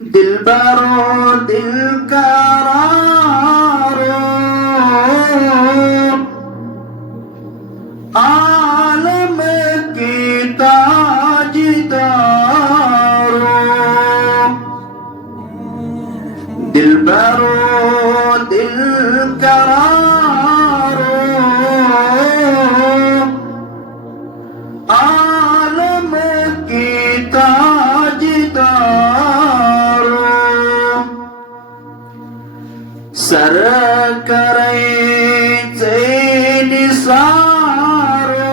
दिलबरो दिल करारो आलम की ताजदारो दिलबरो दिल करारो आलम की ताजदारो सर करायचे निसारो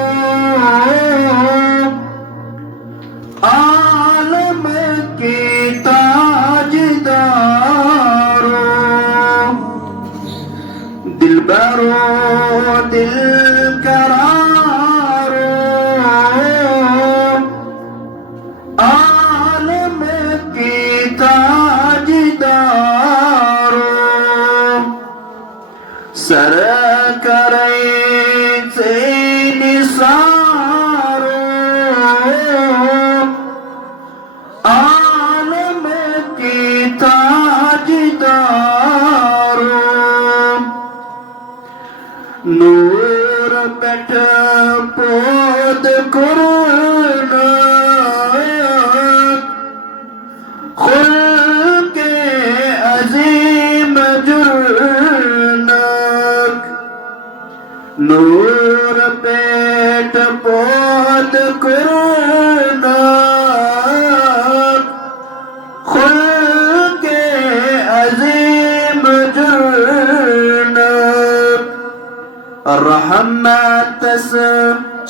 आलम की ताजदारो दिलबरो दिल करारो आलम की ताजदारो सर करायचे निसारो आलम की ताजदारो नूर पेट पोद कुरना खुल के अजीम जुर्नक नूर पेट पोद कुरना खुल के अजीम जुर्नक रहमत से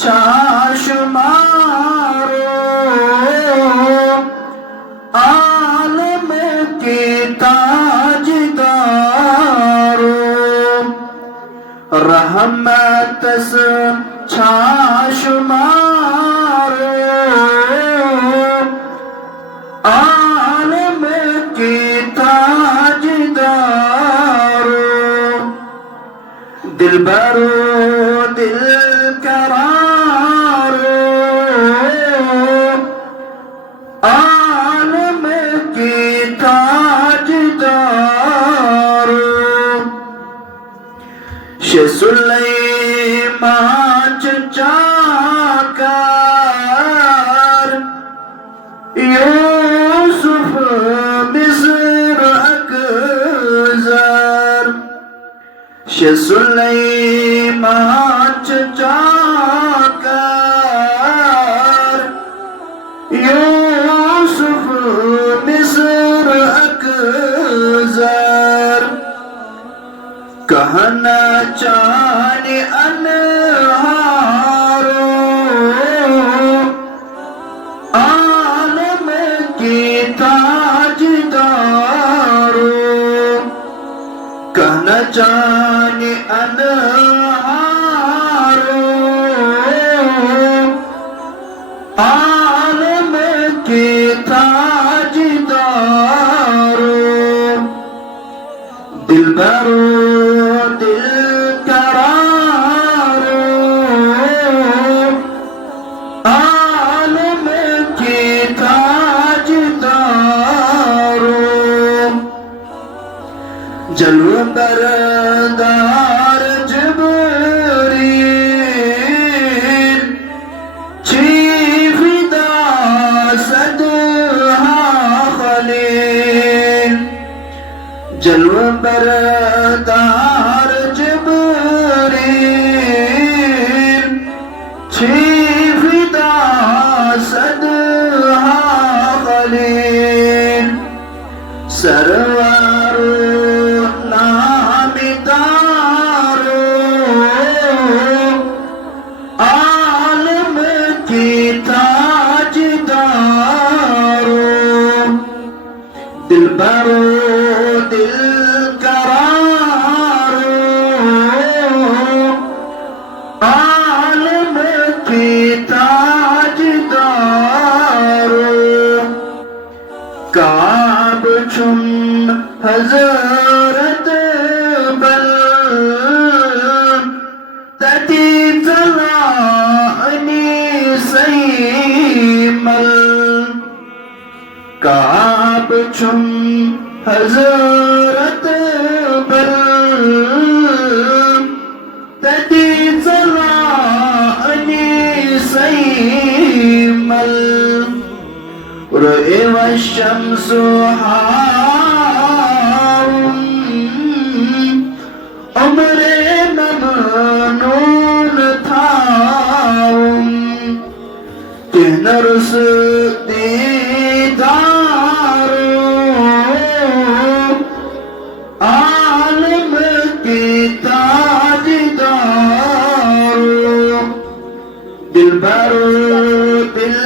चाशमारो आलम की ताजदारो रहमत से चाशमारो आलम की ताजदारो दिलबरो दिल करारो आलम की ताजदारो सुलेमान चाकर यूसुफ मिस्र अकज़र सुलेमान चाकर यूसुफ मिस्र अकज़र कहना चाहे अनहारो आलम की ताजदारो कहना चाहे अनहारो आलम की ताजदारो दिलबरो दिल करारो आलम की ताजदारो जलवा बरदार जिब्रील चीफिदा सदहा खलील जलवा बरदार जिब्रील चीफिदा सदहा खलील सरवारो नामिदारो आलम की ताजदारो दिलबरो दिल करारो आलम की ताजदारो काब चुम हज़रत बल तटी तलानी सही मल काब चुम हजरत पर तदी चला अनि सैमल रुए वशम्सु हारुम उम्रे ममनून थाउम तिनरस दीदारो आलम की ताजदारो दिलबरो दिल